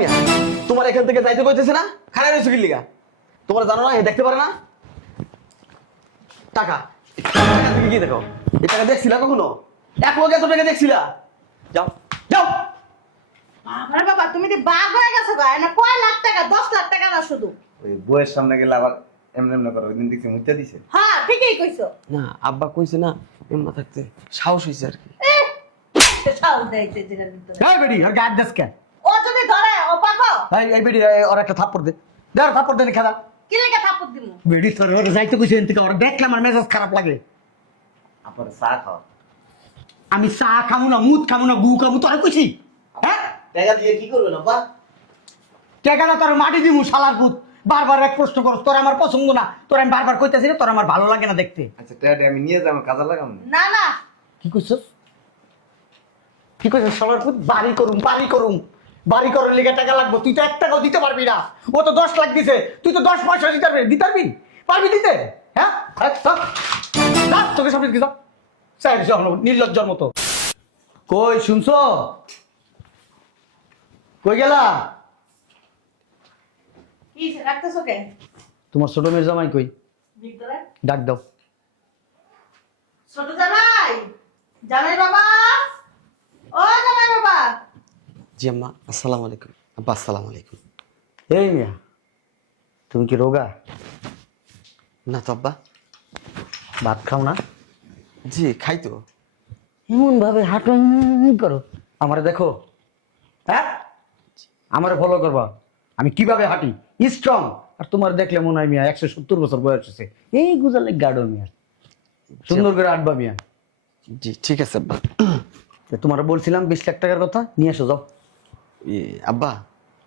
মিয়া তোমার এখান থেকে যাইতে কইতেছে না? খারাপ হয়েছে কি লিগা? তোমার জানো না, এ দেখতে পারে না? টাকা টাকা থেকে কি দেখো? এই টাকা দেখছিলা কখনো? এক লোক এত টাকা দেখছিলা? যাও যাও। আরে বাবা তুমি তো বাঘ হয়ে গেছো গা, না কয় লাখ টাকা, 10 লাখ টাকা না শুধু। ওই বইয়ের সামনে গেলে আবার এমনি এমনি করে, ওই দিন দেখছি মুইতা দিছে। হ্যাঁ ঠিকই কইছো। না আব্বা কইছে না, এমন থাকতে সাহস হইছে আর কি। সাউন্ড দেইতে দিনের ভিতরে। এই বেডি আর গাড দেশ কে? ও যদি ধরে ও পাগল। এই বেডি ওর একটা থাপ্পড় দে। দে আর থাপ্পড় দেন খেলা। কি লাগা থাপ্পড় দিমু? বেডি তোর ওর যাইতে কইছে এনতে ওর দেখলাম আর মেজাজ খারাপ লাগে। আপনার চা খাও। আমি চা খামু না, মুদ খামু না, গু খামু তোর কইছি। হ্যাঁ? টাকা দিয়ে কি করবেন আব্বা? টাকাটা তোর মাটি দিমু শালার পুত। বারবার এক প্রশ্ন করছ, তোর আমার পছন্দ না। তোর আমি বারবার কইতাছি না, তোর আমার ভালো লাগে না দেখতে। আচ্ছা টাকা আমি নিয়ে যাবো, কাজে লাগাম। না না কি কইছস? কি কইছস শালার পুত? বাড়ি করুম, বাড়ি করুম। বাড়ি করার লিগে টাকা লাগবে, তুই তো 1 টাকাও দিতে পারবি না। ও তো 10 লাখ দিছে, তুই তো 10 পয়সা দিতে পারবি? পারবি দিতে? হ্যাঁ তোকে সামনে কি যাও নির্লজ্জর মতো। কই শুনছো? কই গেলা? কি রাখতেছো কে? তোমার ছোট মেয়ের জামাই কই? ভিতরে ডাক দাও। ছোট জামাই, জামাই বাবা, ও জামাই বাবা। জি আম্মা, আসসালামু আলাইকুম। আব্বা আসসালামু আলাইকুম। এই মিয়া, তুমি কি রোগা? না তো আব্বা। ভাত খাও না? জি খাই তো। এমন ভাবে হাঁটো করো, আমারে দেখো। হ্যাঁ, আমারে ফলো করবা। আমি কিভাবে হাঁটি, স্ট্রং। আর তোমার দেখলে মনে হয় মিয়া 170 বছর বয়স হয়েছে। এই গুজালে গাড়ো মিয়া, সুন্দর করে হাঁটবা মিয়া। জি ঠিক আছে আব্বা। তোমার বলছিলাম 20 লাখ টাকার কথা, নিয়ে এসো যাও। আব্বা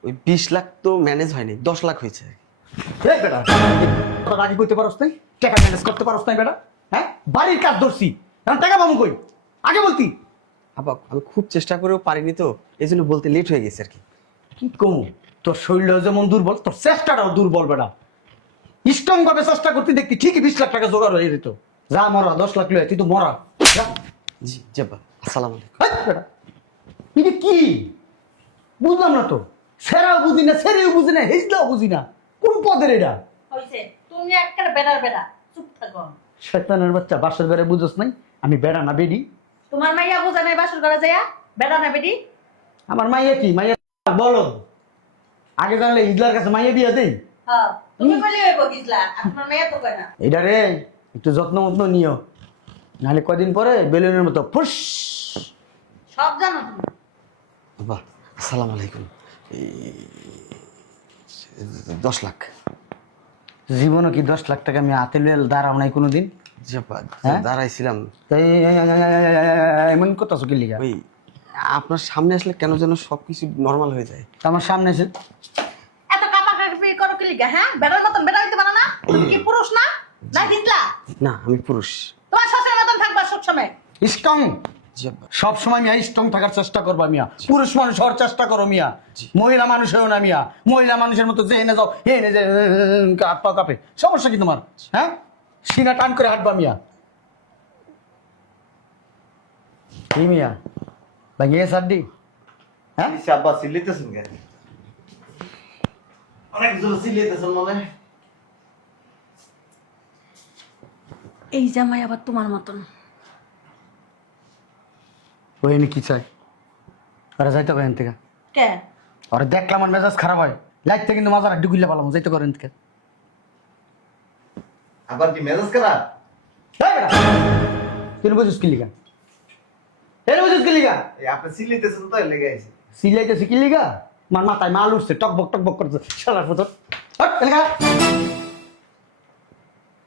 ওই 20 লাখ তো ম্যানেজ হয়নি, 10 লাখ হয়েছে। এই বেটা, তোরা আগে করতে পারস নাই? টাকা ম্যানেজ করতে পারস নাই বেটা? হ্যাঁ, বাড়ির কাজ ধরছি, এখন টাকা পাবো কই? আগে বলতি। আব্বা আমি খুব চেষ্টা করেও পারিনি তো, এই জন্য বলতে লেট হয়ে গেছে আর কি। কি কমু, তোর শরীরটাও যেমন দুর্বল, তোর চেষ্টাটাও দুর্বল বেটা। স্ট্রং ভাবে চেষ্টা করতে দেখতি ঠিকই 20 লাখ টাকা জোগাড় হয়ে যেত। যা মরা, 10 লাখ লয় তুই তো মরা। যা। জি জি আব্বা, আসসালামু আলাইকুম। হাট বেটা, এটা কি বুঝলাম না তো। সেরাও বুঝি না, সেরেও বুঝি না, হেজলাও বুঝি না, কোন পদের এটা? হইছে তুমি একটা বেড়ার বেড়া, চুপ থাকো। শয়তানের বাচ্চা, বাসের বেড়ে বুঝোস নাই আমি বেড়া না বেডি? তোমার মাইয়া বুঝা নাই বাসর ঘরে যাইয়া বেড়া না বেডি? আমার মাইয়া কি মাইয়া বলো? আগে জানলে হিজলার কাছে মাইয়া বিয়া দেই। হ্যাঁ তুমি বলি হইব হিজলা, আপনার মাইয়া তো কয় না। এটা রে একটু যত্ন মত্ন নিও, নাহলে কদিন পরে বেলুনের মতো ফুস। সব জানো তুমি। আব্বা আসসালামু আলাইকুম। 10 লাখ। জীবনে কি 10 লাখ টাকা আমি হাতে লইয়া দাঁড়াও নাই কোনোদিন? জি আব্বা, হ্যাঁ? দাঁড়াইছিলাম। তাই এমন কথা কি লিগা? ওই আপনার সামনে আসলে কেন যেন সবকিছু নর্মাল হয়ে যায়। আমার সামনে এসে এত কাপাকাপি করো কি লিগা? হ্যাঁ বেড়ার মতন বেড়া হইতে পারো না? তুমি কি পুরুষ না? না হিজলা? না আমি পুরুষ। তোমার শ্বশুরের মতন থাকবা সব সময়। স্ট্রং জি আব্বা। সব সময় মিয়া স্ট্রং থাকার চেষ্টা করবা মিয়া। পুরুষ মানুষ হওয়ার চেষ্টা করো মিয়া, মহিলা মানুষ হয়েও না মিয়া। মহিলা মানুষের মতো যে এনে যাও এনে যে হাত পা কাঁপে, সমস্যা কি তোমার? হ্যাঁ, সিনা টান করে হাঁটবা মিয়া। কি মিয়া ভাঙিয়ে সাড্ডি? হ্যাঁ, আব্বা চিল্লিতেছেন কেন? অনেক জোরে চিল্লিতেছেন মনে হয়। এই জামাই আবার তোমার মতন। ওই এনে কি চাই? ওরা যাইতে পারেন থেকে। কে? ওরা দেখলাম আমার মেজাজ খারাপ হয়, লাইটতে কিন্তু মাজার আড্ডি গুল্লা পালাম, যাইতে পারেন থেকে। আবার কি মেজাজ খারাপ? তুই বুঝিস কি লিগা? বুঝিস কি লিগা? এই আপনি চিল্লিতেছেন তো, লেগে আছে। সিলাইতেছি কি লিগা? আমার মাথায় মাল উঠছে, টকবক টকবক করছে শালার পুত্র।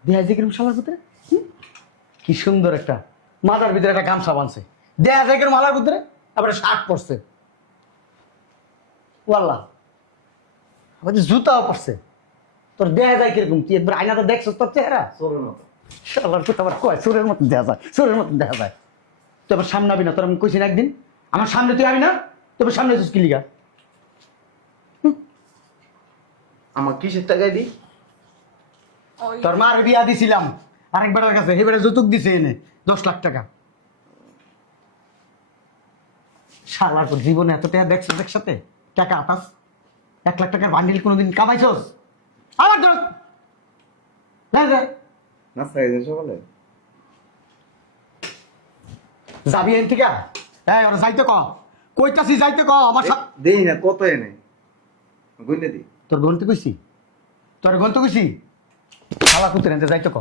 দেয়া যায় কিরম শালার পুত্রে? কি সুন্দর একটা মাথার ভিতরে একটা গামছা বানছে, দেয়া যায় কিরম মালার পুত্রে, আবার শার্ট পরছে, ওয়াল্লাহ আবার জুতাও পরছে। তোর দেয়া যায় কিরকম? তুই একবার আয়নাতে দেখছিস তোর চেহারা? চোরের মতো। শালার পুত্র আবার কয় চোরের মতন দেয়া যায়, চোরের মতন দেখা যায়। তুই আবার সামনে আবি না, তোর আমি কইছি না একদিন আমার সামনে তুই আবি না, তবে সামনে তুই কি লিগা? আমার কিসের টাকায় দিই? তোর মার বিয়া দিছিলাম আরেকবারের কাছে, এবারে যৌতুক দিছে এনে 10 লাখ টাকা। শালার তোর জীবনে এত টাকা দেখছিস একসাথে, টাকা আতাস 1 লাখ টাকার বান্ডিল কোনোদিন কামাইছস? আমার ধর নাস্তা খাইছেন সকালে? যাবি এন থেকে? হ্যাঁ ওরা যাইতে ক, কইতাছি যাইতে ক আমার সাথে। দেই না কত এনে গুনে দি। তোর গন্তে কইছি, তোর গন্তে কইছি শালা কুত্তে এনতে যাইতে ক।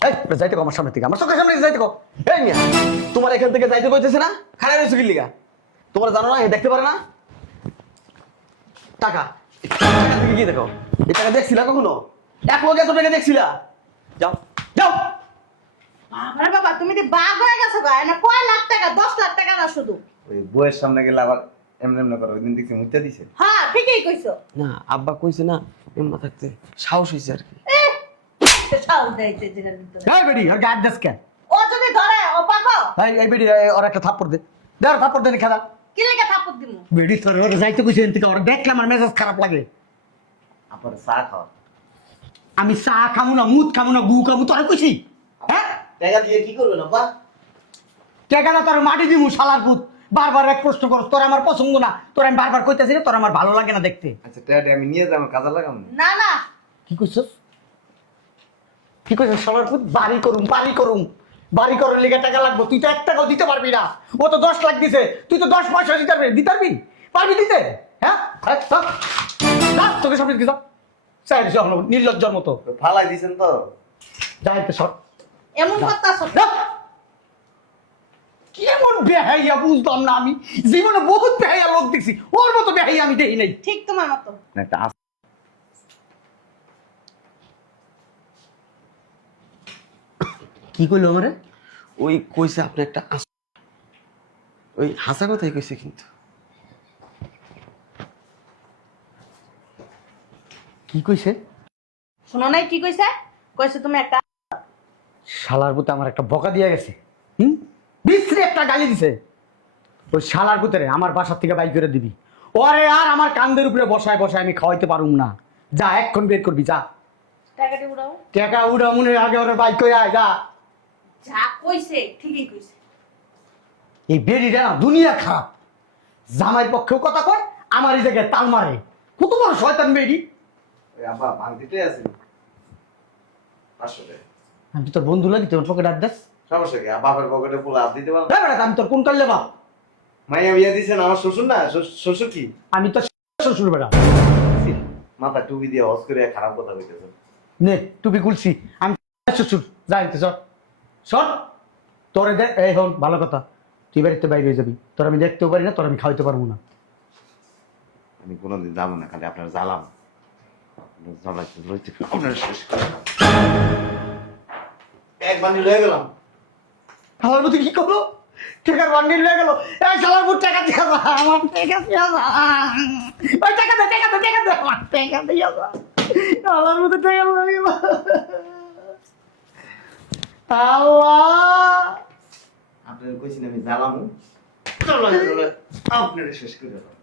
এই ওরা যাইতে ক আমার সামনে থেকে, আমার চোখের সামনে থেকে যাইতে ক। এই মিয়া, তোমার এখান থেকে যাইতে কইতেছে না? খারাপ হয়েছে কি লিগা? তোমরা জানো না, এ দেখতে পারে না? টাকা টাকা থেকে কি দেখো? এই টাকা দেখছিলা কখনো? এক লোক এত টাকা দেখছিলা? যাও যাও। আরে বাবা তুমি কি বাঘ হয়ে গেছো গা? না কয় লাখ টাকা? 10 লাখ টাকা না শুধু। ওই বইয়ের সামনে গেলে আবার এমনি এমনি করে, ওই দিন দেখছি মুইতে দিছে। হ্যাঁ ঠিকই কইছো। না, আব্বা কইছে না এমন থাকতে সাহস হইছে আর কি। সে সাউন্ড দেইতে যেটা দিতে। এই বেডি আর গায়ের দেশ কেন? ও যদি ধরে ও পাবো। এই বেডি ওর একটা থাপ্পড় দে, দে ওর থাপ্পড় দে নি খেলা। কি লাগা থাপ্পড় দিমু? বেডি তোর ওরা যাইতে কইছে এন থেকে, ওরা দেখলে আমার মেজাজ খারাপ লাগে। আপনার চা খাওয়া। আমি চা খামু না, মুদ খামু না, গু খামু, তোরা কইছি? হ্যাঁ টাকা দিয়ে কি করবেন আব্বা? টাকাটা তোর মাটি দিমু শালার পুত। বারবার এক প্রশ্ন কর, তোর আমার পছন্দ না, তোর আমি বারবার কইতাছি না, তোর আমার ভালো লাগে না দেখতে। আচ্ছা টাকা আমি নিয়ে যাবো, কাজে লাগাম না। না না কি কইছস? কি কইছস শালার পুত? বাড়ি করুম, বাড়ি করুম, বাড়ি করার লিগে টাকা লাগবে, তুই তো 1 টাকাও দিতে পারবি না। ও তো 10 লাখ দিছে, তুই তো 10 পয়সা দিতে পারবি? পারবি দিতে? হ্যাঁ তোকে সামনে দিকে যা, চাই নির্লজ্জর মতো তো ফালাই দিছেন তো। যাই তো সব এমন করতাছ। কেমন বেহাইয়া বুঝলাম না আমি, জীবনে বহুত বেহাইয়া লোক দেখছি, ওর মতো বেহাইয়া আমি দেখি নাই। ঠিক তোমার মতো। না একটা কি কইলো আমারে? ওই কইছে আপনি একটা ওই হাসা কথাই কইছে কিন্তু। কি কইছে? শুনো নাই কি কইছে? কইছে তুমি একটা শালার পুতে আমার একটা বকা দিয়ে গেছে, বিশ্রী একটা গালি দিছে। ওই শালার পুতেরে আমার বাসার থেকে বাইক করে দিবি, ওরে আর আমার কান্দের উপরে বসায় বসায় আমি খাওয়াইতে পারুম না। যা এক্ষণ বের করবি, যা টাকাটি উড়াও। টাকা উড়া মনে আগে ওরে বাইক করে আয়, যা। যা কইছে ঠিকই কইছে। এই বেরিটা না দুনিয়া খারাপ, জামাইয়ের পক্ষেও কথা কয়, আমার এই জায়গায় তাল মারে, কত বড় শয়তান বেরি। ওই আব্বা ভাঙতিতে আছে 500 টাকা। আমি তোর বন্ধু লাগি, তোর পকেট আর দেশ। সমস্যা কি? বাপের পকেটে পোলা হাত দিতে পারো? আমি তোর কোন কাল লেবা? মাইয়া বিয়া দিছেন আমার শ্বশুর না? শ্বশুর কি আমি তোর শ্বশুর বেড়া। মাথা টুপি দিয়ে হস করে খারাপ কথা কইতেছেন। নে টুপি খুলছি, আমি শ্বশুর, যাই সর সর। তোর এই হন ভালো কথা, তুই বাড়িতে বাইরে হয়ে যাবি, তোর আমি দেখতেও পারি না, তোর আমি খাওয়াইতে পারবো না। আমি কোনোদিন যাবো না, খালি আপনার জ্বালাম। জ্বালাইতে লইতে আপনার শেষ করে দাও। এক বান্ডিল হয়ে গেলাম। খালার মতো কি করলো? টাকার বান্ডিল হয়ে গেল। এই শালার বুট টাকা দিয়ে যা, আমার টাকা দিয়ে যা। ওই টাকা দে, টাকা দে, টাকা দে, আমার টাকা দিয়ে যা। শালার মতো টাকা হয়ে গেল। আল্লাহ, আপনার কইছেন আমি জ্বালামু, আপনার শেষ করে দাও।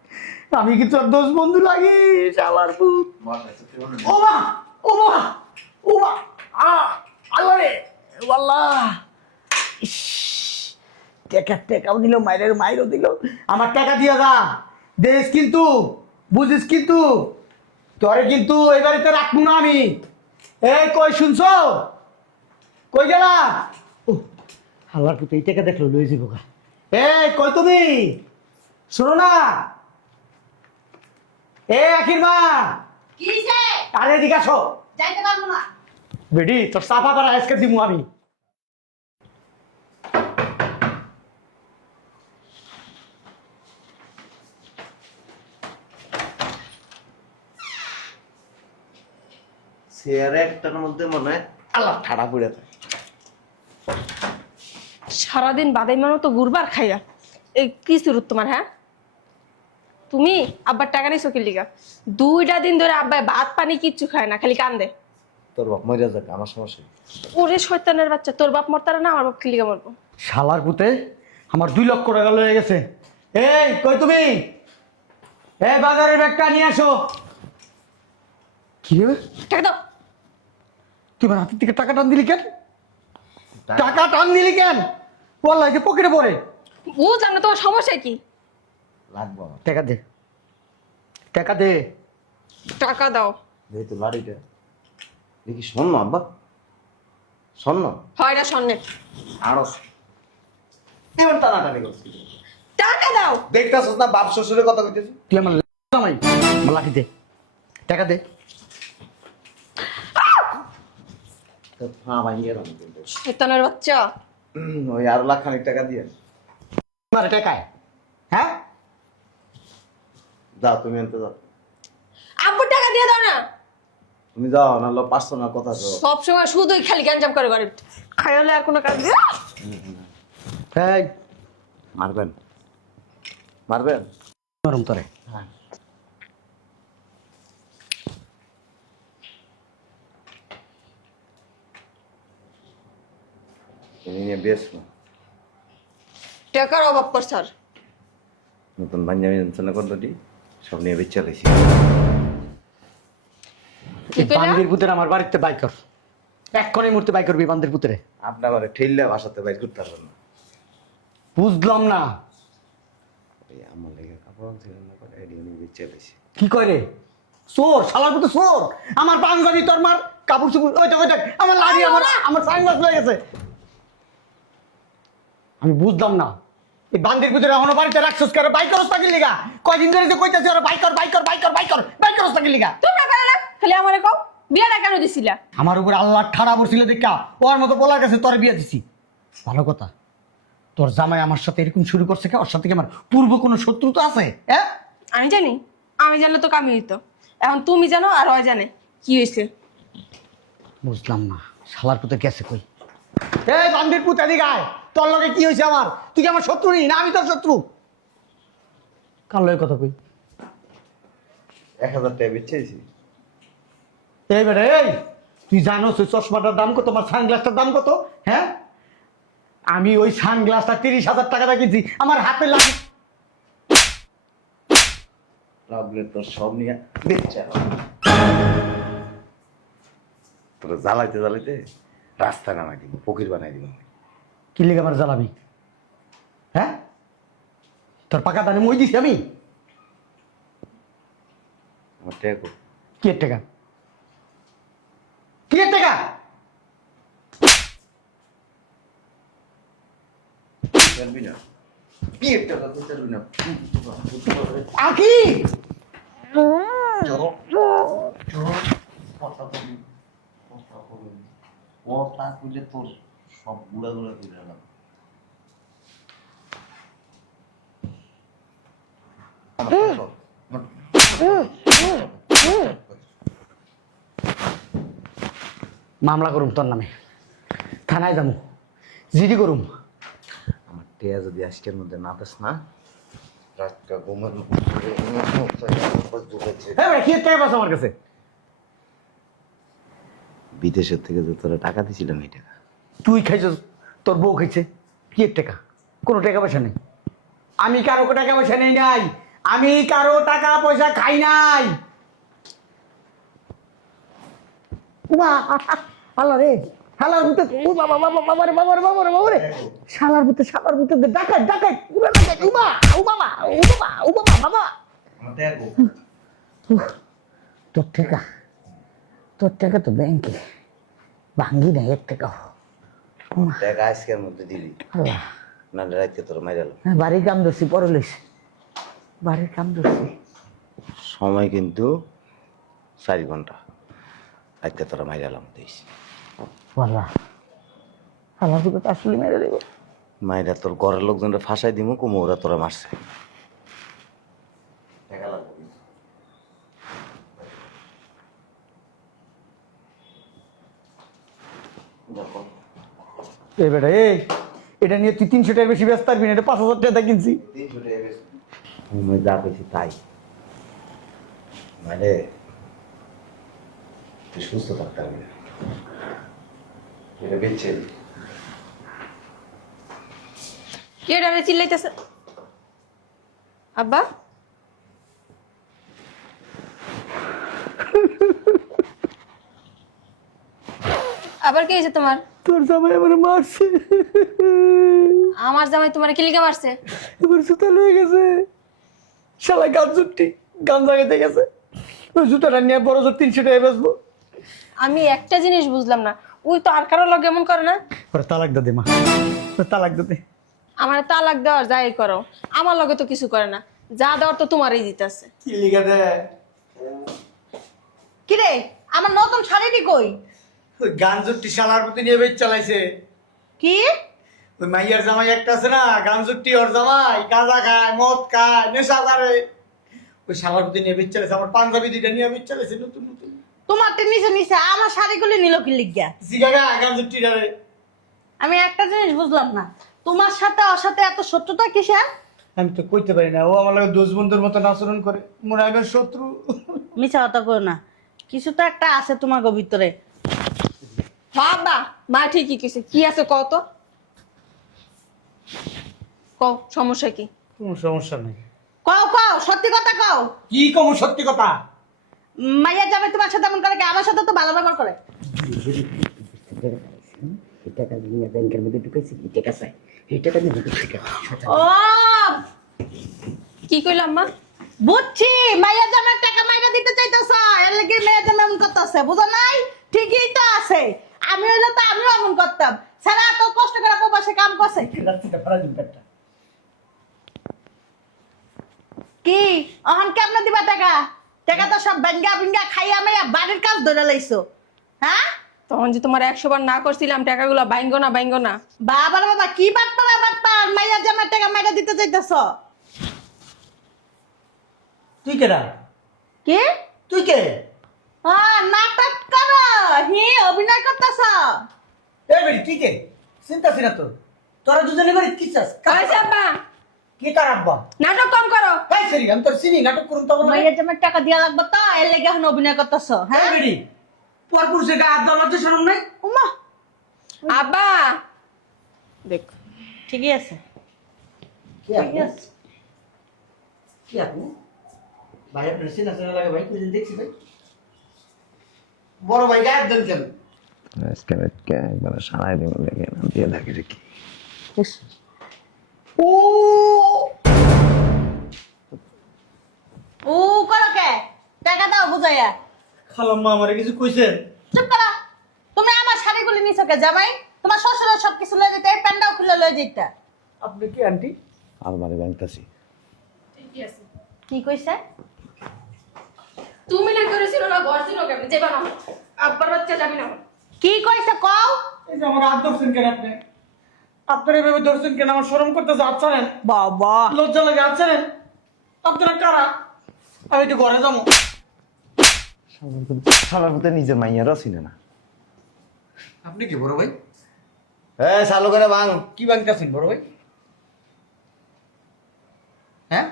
আমি কি তোর দোষ বন্ধু লাগি? শালার বুট। বাসায় চুক্তি করুন। ও মা, ও মা, ও মা, আল্লাহ রে, আল্লাহ। ইস, টাকাও দিল, মাইরও দিল। আমার টাকা দিয়ে যা, দেশ কিন্তু, বুঝিস কিন্তু, তোরে কিন্তু এই বাড়িতে রাখবো না আমি। এই কই শুনছো? কই গেলা? আল্লাহর পুতে এই টাকা দেখলো লয়ে যাবো গা। এই কই তুমি? শোনো না, এ আখির মা, কি হইছে? আরে এদিকে আসো। যাইতে পারবো না। বেডি তোর সাফা করা আজকে দিমু আমি। চেয়ারে একটার মধ্যে মনে হয় আল্লাহ ঠাড়া পড়ে থাকে। সারাদিন বাদাই মানো তো গুরবার খাইয়া এই কি শুরু তোমার? হ্যাঁ তুমি আব্বার টাকা নিছো কি লিগা? 2টা দিন ধরে আব্বাই ভাত পানি কিচ্ছু খায় না, খালি কান্দে। তোর বাপ মরে যাক, আমার সমস্যা কি? ওরে শয়তানের বাচ্চা, তোর বাপ মরতারে না, আমার বাপ কি লিগা মরবো? শালার পুতে আমার 2 লক্ষ টাকা লয়ে গেছে। এই কই তুমি? এই বাজারের ব্যাগটা নিয়ে আসো। কি রে, টাকা দাও। তুই আমার হাতের থেকে টাকা টান দিলি কেন? টাকা টান দিলি কেন? বললাই যে পকেটে পড়ে। ও জানো তোমার সমস্যা কি? লাগবো আমার। টাকা দে, টাকা দে। টাকা দাও। যেহেতু লাড়িটা দেখি স্বর্ণ আব্বা, স্বর্ণ হয় না স্বর্ণের। আরো এবার টানাটানি করছি। টাকা দাও। দেখতেছস না বাপ শ্বশুরের কথা কইতেছি। তুই আমার জামাই, আমার লাঠি দে, টাকা দে। তো হ্যাঁ ভাই নিয়ে এলাম কিন্তু। শয়তানের বাচ্চা। ওই আর লাখ খানিক টাকা দিয়ে আমার টাকায়, হ্যাঁ? যাও, তুমি আনতে যাও, আব্বু টাকা দিয়ে দাও না। তুমি যাও, নাহলে পার্সোনাল কথা তো। সব সময় শুধুই খালি গ্যাঞ্জাম করে ঘরে। খাইলে আর কোনো কাজ দিয়ে এই মারবেন, মারবেন। মারুম তোরে। হ্যাঁ, তুমি নিয়ে বেশ না। টাকার অভাব পর স্যার। নতুন পাঞ্জাবি জানছেন না কতটি, সব নিয়ে বেচা গেছি। এই বান্দির পুতের আমার বাড়িতে বাইক কর, এক্ষণে মুহূর্তে বাইক করবি বান্দির পুতেরে। আপনার ঘরে ঠেললে বাসাতে বাইর করতে পারবেন না। বুঝলাম না ওই আমার লেগে কাপড় ছিলেন না করে এডিও নিয়ে বেচা গেছি। কি করে চোর, শালার পুতে চোর। আমার পাঞ্জাবি তোর মার, কাপড় চুপড় ওইটা আমার লাড়ি, আমার সানগ্লাস হয়ে গেছে। আমি বুঝলাম না এই বান্দির পুতের এখনো বাড়িতে রাখছস করে, বাইক করস নাকি লিগা? কয়দিন ধরে যে কইতাছি ওরা বাইক কর বাইক করস নাকি লিগা? তোমরা পারে না খালি আমারে কও বিয়েটা কেন দিছিলা? আমার উপর আল্লাহ ঠাড়া বসছিল দেখা ওর মতো বলার কাছে তোর বিয়ে দিছি। ভালো কথা, তোর জামাই আমার সাথে এরকম শুরু করছে কে? ওর সাথে কি আমার পূর্ব কোনো শত্রুতা আছে? হ্যাঁ, আমি জানি, আমি জানলে তো কামি হইতো। এখন তুমি জানো আর ওই জানে কি হয়েছে। বুঝলাম না শালার পুতে গেছে কই? এই বান্দির পুত এদিকে আয়, তোর লগে কি হয়েছে আমার? তুই কি আমার শত্রু নি না আমি তোর শত্রু? কার লগে কথা কই? 1000 টাকা বেচেছি। এই বেটা এই, তুই জানো ওই চশমাটার দাম কত, আমার সানগ্লাসটার দাম কত? হ্যাঁ, আমি ওই সানগ্লাসটা 30,000 টাকা কিনছি, আমার হাতে লাগে। লাগলে তোর সব নিয়ে বেচা তোর জ্বালাইতে জ্বালাইতে রাস্তা নামাই দিব, ফকির বানাই দিব। কি লেগে আমার জ্বালাবি? হ্যাঁ, তোর পাকা দানে মই দিছি আমি? আমার টাকা কি এর টাকা? কি এর টাকা? চলবি না, বিয়ের টাকা তো চলবি না। আকি কথা কইলে তোর সব গুড়া গুড়া করে এলাম। মামলা করুম তোর নামে, থানায় যাবো, জিডি করুম। আমার টেয়া যদি আজকের মধ্যে না পাস না, রাতটা ঘুমানো হ্যাঁ ভাই, কি এর টাকা পাস আমার কাছে? বিদেশের থেকে যে তোরা টাকা দিছিলাম এই টাকা। তুই খাইছ, তোর বউ খাইছে, কি এর টাকা? কোনো টাকা পয়সা নেই, আমি কারো টাকা পয়সা নেই নাই, আমি কারো টাকা পয়সা খাই নাই। উমা, আল্লাহ রে, শালার ভূতে, ও বাবা বাবা বাবা রে বাবা রে বাবা রে বাবা রে, শালার ভূতে ডাকাত ডাকাত পুরো ডাকাত। উমা ও বাবা ও বাবা ও বাবা বাবা। তোর টাকা তো ব্যাংকে ভাঙ্গি নাই, 1 টাকা। টাকা আজকের মধ্যে দিবি, আল্লাহ, নাহলে রাখতে তোর মাইরাল। হ্যাঁ, বাড়ির কাম ধরছি, পরে লইছি, বাড়ির কাম ধরছি। সময় কিন্তু 4 ঘন্টা, রাখতে তোরা মাইরালাম দিস। আল্লাহ, আল্লাহ তো আসলে মেরে দেবো। মাইরা তোর ঘরের লোকজনরা ফাঁসাই দিব, কুমো ওরা তোরা মারছে। টাকা লাগবে। এই বেটা এই, এটা নিয়ে তুই 300 টাকার বেশি ব্যস্ত পারবি না, এটা 5,000 টাকা কিনছি। আমি যা পেয়েছি তাই, মানে তুই সুস্থ থাকতে পারবি না। এটা বেচে কে ডাবে চিল্লাইতেছে? আব্বা আবার কি হয়েছে তোমার? তোর জামাই আমার মারছে। আমার জামাই তোমার কি লিগা মারছে? এবার সুতাল হয়ে গেছে, শালা গান জুটি গান জাগাইতে গেছে, ওই জুতাটা নিয়ে বড় জোর 300 টাকা বেচবো। আমি একটা জিনিস বুঝলাম না, ওই তো আর কারো লগে এমন করে না। ওরে তালাক দে মা, ওরে তালাক দে। আমার তালাক দেওয়ার যাই করো, আমার লগে তো কিছু করে না, যা দেওয়ার তো তোমারই দিতেছে। কি লিখা দে? কি রে আমার নতুন শাড়িটি কই? ওই গাঞ্জুরটি শালার প্রতি নিয়ে বেচ চালাইছে। কি ওই মাইয়ার জামাই একটা আছে না, গাঞ্জুরটি ওর জামাই, গাঁজা খায়, মদ খায়, নেশা করে। ওই শালার প্রতি নিয়ে বেচ চালাইছে। আমার পাঞ্জাবি দুইটা নিয়ে বেচ চালাইছে নতুন নতুন। তোমার নিচে নিচে আমার শাড়িগুলি নিল কি লিগা? জিগাগা গাঞ্জুরটি রে। আমি একটা জিনিস বুঝলাম না, তোমার সাথে ওর সাথে এত শত্রুতা কিসের? আমি তো কইতে পারি না, ও আমার লাগে দোষ বন্ধুর মতো আচরণ করে, মনে হয় আমার শত্রু। মিছা কথা কই না, কিছু তো একটা আছে তোমার ভিতরে। বাবা মা ঠিকই কইছে, কি আছে কও তো, কও সমস্যা কি? কোনো সমস্যা নেই। কও কও সত্যি কথা কও। কি কম সত্যি কথা? মাইয়া যাবে তোমার সাথে এমন করে কি? আমার সাথে তো ভালো ব্যবহার করে। টাকা নিয়ে ব্যাংকের মধ্যে ঢুকেছি, কি টাকা চাই? এই টাকা নিয়ে ঢুকেছি কেন? ও কি কইলাম মা? বুঝছি, মাইয়া জামার টাকা মাইরা দিতে চাইতেছ, এর লাগি মেয়ে জামা এমন করতেছে, বুঝো নাই? ঠিকই তো আছে, আমি হইলে তো আমিও এমন করতাম। সারা তো কষ্ট করে প্রবাসে কাম করছে। রাত্রিটা ভাড়া দিন একটা। কি অহন কেমনে দিবা টাকা? টাকা তো সব বেঙ্গা বিঙ্গা খাইয়া মাইয়া বাড়ির কাজ ধরে লাইছো। হ্যাঁ তখন যে তোমার 100 বার না করছিলাম টাকাগুলো বাইঙ্গো না। বাবার বাবা কি বাটপার মাইয়া জামার টাকা মাইরা দিতে চাইতেছ? তুই কেডা? কি তুই কে? নাটক করো, হি অভিনয় করতেছ? এই বেরি তুই কে? চিন্তা ছিল তো তোরা দুজনে বাড়ি কি চাস? কইছে আব্বা কি কার আব্বা? নাটক কম করো। এই সরি, আমি তোর চিনি, নাটক করুন তো বলে। মাইয়া জামার টাকা দিয়া লাগবে তো, এর লেগে এখন অভিনয় করতেছ? এই হ্যাঁ বেরি পরপুরুষের গায়ে হাত দেওয়ার লজ্জা শরম নাই? উমা আব্বা দেখ, ঠিকই আছে, কি ঠিকই আছে। কি আপনি? ভাই আপনার চিনা চেনা লাগে ভাই, কোনদিন দেখছি ভাই? বড় ভাই গায়ে হাত দেন কেন? আজকে একবার সারাই দিব লেগে না দিয়ে থাকি রে কি। ও ও করো কে? টাকা দাও বুঝাইয়া। খালাম্মা আমারে কিছু কইছেন? চুপ করো। তুমি আমার শাড়িগুলি নিছো কে জামাই? তোমার শ্বশুরের সবকিছু লয়ে যেতে, এই প্যান্ডাও খুলে লয়ে যেতে। আপনি কি আন্টি? আলমারি ভাঙতাছি। ঠিকই আছে। কি কইছে? তুমি না করেছিল না, ঘর ছিল কেমন যাবা না, আব্বার বাচ্চা যাবি না। কি কইছে কও? এই যে আমার হাত ধরছেন কেন আপনি? আপনার এভাবে ধরছেন কেন? আমার শরম করতেছে, হাত ছাড়েন। বাবা লজ্জা লাগে, হাত ছাড়েন। আপনারা কারা? আমি একটু ঘরে যাবো। শালার মধ্যে নিজের মাইয়ারও চিনে না। আপনি কি বড় ভাই? চালু করে ভাঙ। কি বাংকাছেন বড় ভাই? হ্যাঁ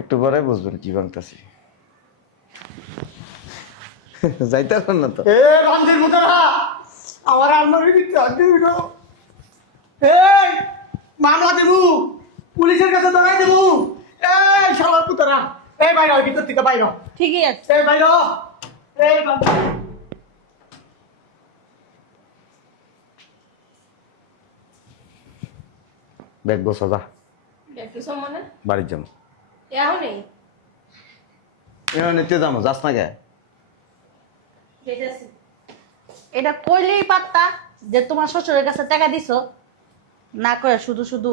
একটু পরে বুঝবেন কি ভাঙতাছি। যাইতে পারেন না তো। এ রামদের মতো না, আমার আলমারির ভিতরে হাত দিবি না। এই মামলা দেবু, পুলিশের কাছে ধরাই দেবু। এই শালার পুতরা, এই বাইরে ভিতর থেকে বাইরে। ঠিকই আছে। এই বাইরে, এই বাবা। ব্যাগ বসা যা, দেখছো মনে বাড়ির যাবো। এখনই নিতে যাবো, যাস না গে? যেতেছি। এটা কইলেই পারতা যে তোমার শ্বশুরের কাছে টাকা দিছো, না করে শুধু শুধু